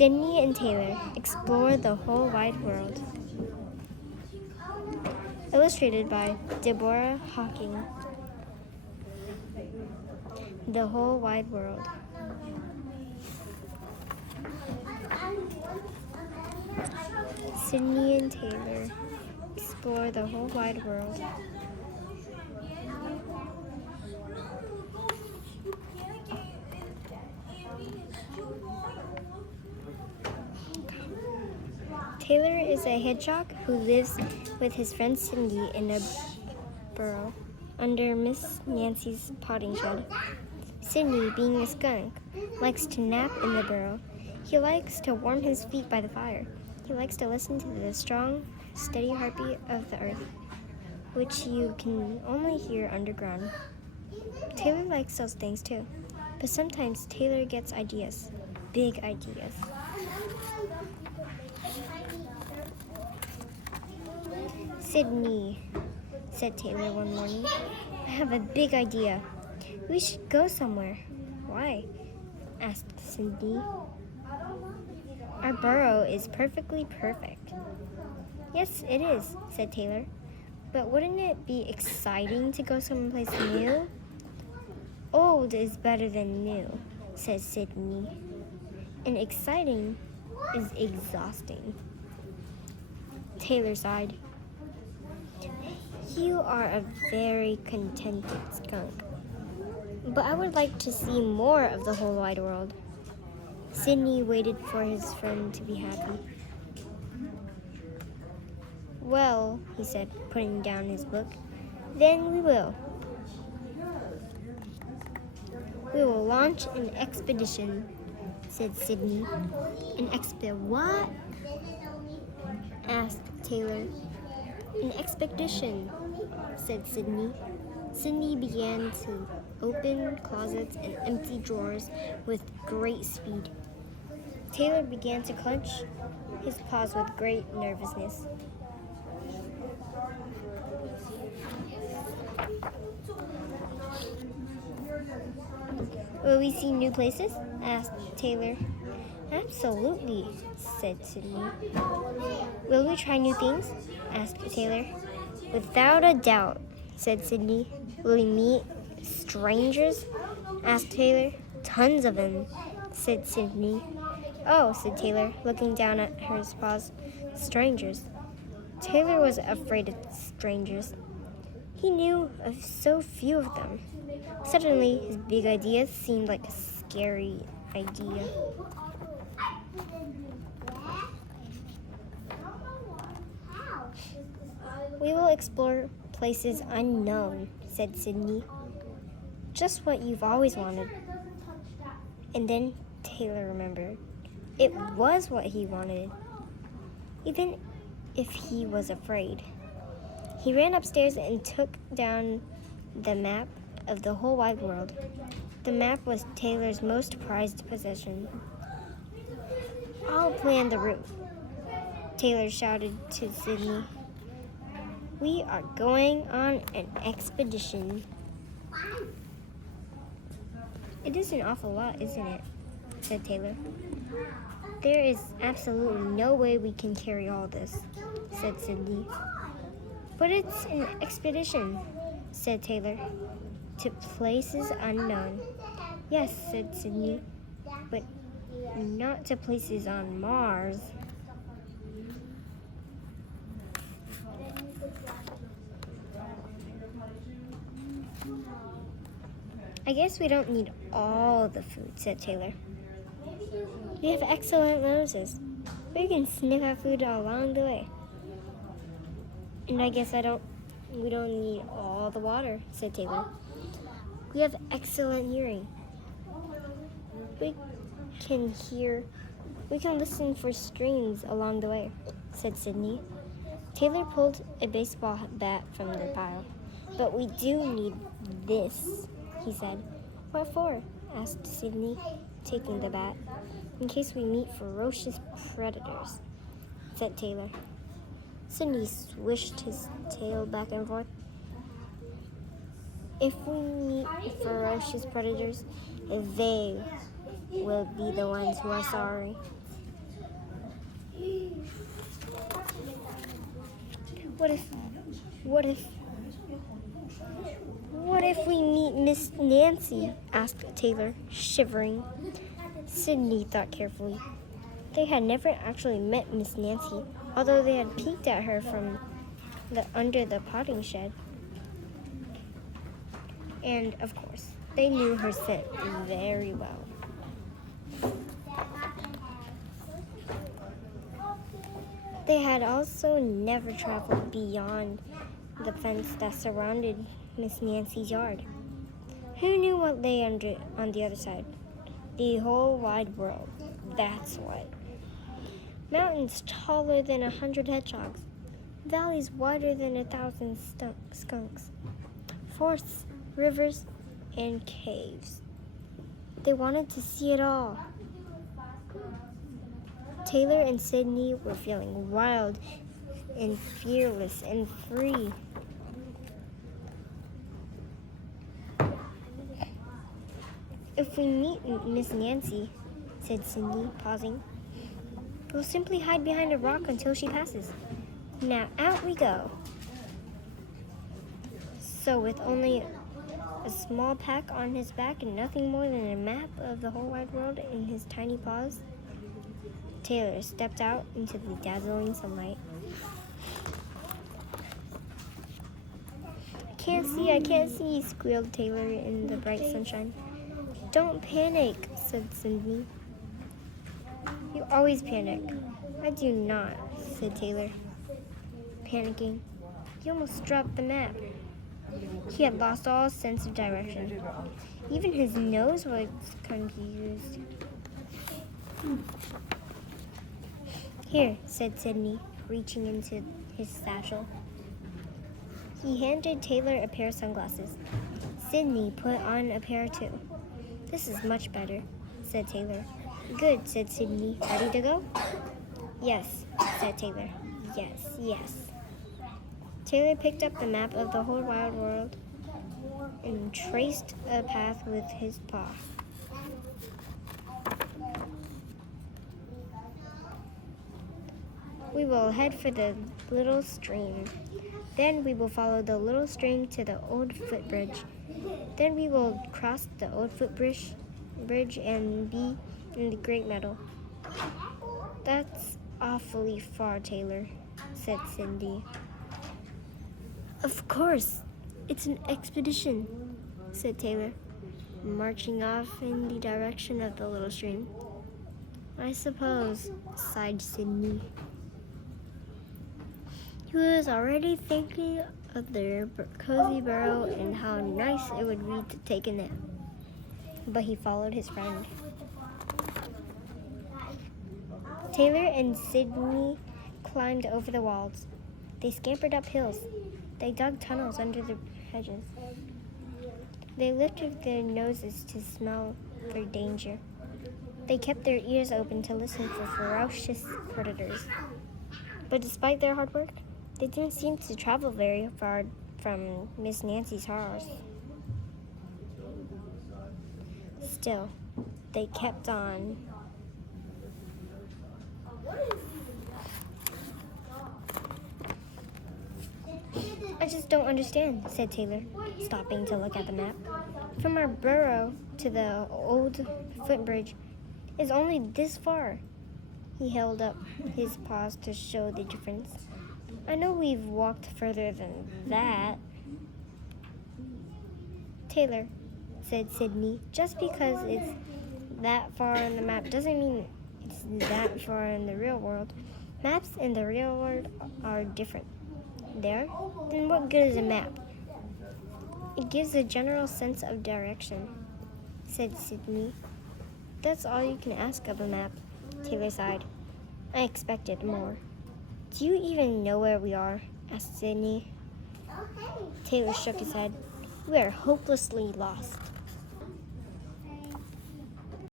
Sydney and Taylor explore the whole wide world. Illustrated by Deborah Hawking. The whole wide world. Sydney and Taylor explore the whole wide world. Taylor is a hedgehog who lives with his friend Cindy in a burrow under Miss Nancy's potting shed. Cindy, being a skunk, likes to nap in the burrow. He likes to warm his feet by the fire. He likes to listen to the strong, steady heartbeat of the earth, which you can only hear underground. Taylor likes those things too, but sometimes Taylor gets ideas, big ideas. Sydney, said Taylor one morning, I have a big idea. We should go somewhere. Why? Asked Sydney. Our burrow is perfectly perfect. Yes, it is, said Taylor. But wouldn't it be exciting to go someplace new? Old is better than new, said Sydney. And exciting is exhausting. Taylor sighed. You are a very contented skunk, but I would like to see more of the whole wide world. Sydney waited for his friend to be happy. Well, he said, putting down his book, then we will. We will launch an expedition, said Sydney. What? Asked Taylor. An expedition, said Sydney. Sydney began to open closets and empty drawers with great speed. Taylor began to clench his paws with great nervousness. Will we see new places? Asked Taylor. Absolutely, said Sydney. Will we try new things? Asked Taylor. Without a doubt, said Sydney. Will we meet strangers? Asked Taylor. Tons of them, said Sydney. Oh, said Taylor, looking down at her paws. Strangers. Taylor was afraid of strangers. He knew of so few of them. Suddenly, his big idea seemed like a scary idea. We will explore places unknown, said Sydney. Just what you've always wanted. And then Taylor remembered. It was what he wanted, even if he was afraid. He ran upstairs and took down the map of the whole wide world. The map was Taylor's most prized possession. I'll plan the route, Taylor shouted to Sydney. We are going on an expedition. It is an awful lot, isn't it? Said Taylor. There is absolutely no way we can carry all this, said Sydney. But it's an expedition, said Taylor. To places unknown. Yes, said Sydney, but not to places on Mars. I guess we don't need all the food, said Taylor. We have excellent noses. We can sniff out food along the way. And I guess we don't need all the water, said Taylor. We have excellent hearing. We can listen for streams along the way, said Sydney. Taylor pulled a baseball bat from the pile. But we do need this, he said. What for? Asked Sydney, taking the bat. In case we meet ferocious predators, said Taylor. Sydney swished his tail back and forth. If we meet ferocious predators, they will be the ones who are sorry. What if, what if, what if we meet Miss Nancy? Asked Taylor, shivering. Sydney thought carefully. They had never actually met Miss Nancy, although they had peeked at her from under the potting shed. And, of course, they knew her scent very well. They had also never traveled beyond the fence that surrounded Miss Nancy's yard. Who knew what lay on the other side? The whole wide world. That's what. Mountains taller than 100 hedgehogs. Valleys wider than 1,000 skunks. Forests, rivers, and caves. They wanted to see it all. Taylor and Sydney were feeling wild and fearless and free. If we meet Miss Nancy, said Sydney, pausing, we'll simply hide behind a rock until she passes. Now out we go. So with only a small pack on his back and nothing more than a map of the whole wide world in his tiny paws, Taylor stepped out into the dazzling sunlight. I can't see, squealed Taylor in the bright sunshine. Don't panic, said Sydney. You always panic. I do not, said Taylor, panicking. He almost dropped the map. He had lost all sense of direction. Even his nose was confused. Here, said Sydney, reaching into his satchel. He handed Taylor a pair of sunglasses. Sydney put on a pair too. This is much better, said Taylor. Good, said Sydney. Ready to go? Yes, said Taylor. Yes. Taylor picked up the map of the whole wide world and traced a path with his paw. We will head for the little stream. Then we will follow the little stream to the old footbridge. Then we will cross the old footbridge and be in the Great Meadow. That's awfully far, Taylor, said Cindy. Of course, it's an expedition, said Taylor, marching off in the direction of the little stream. I suppose, sighed Sydney. He was already thinking of their cozy burrow and how nice it would be to take a nap. But he followed his friend. Taylor and Sydney climbed over the walls. They scampered up hills. They dug tunnels under the hedges. They lifted their noses to smell for danger. They kept their ears open to listen for ferocious predators. But despite their hard work, they didn't seem to travel very far from Miss Nancy's house. Still, they kept on. I just don't understand, said Taylor, stopping to look at the map. From our burrow to the old footbridge is only this far. He held up his paws to show the difference. I know we've walked further than that. Taylor, said Sydney, just because it's that far on the map doesn't mean it's that far in the real world. Maps in the real world are different. There? Then what good is a map? It gives a general sense of direction, said Sydney. That's all you can ask of a map, Taylor sighed. I expected more. Do you even know where we are? Asked Sydney. Taylor shook his head. We are hopelessly lost.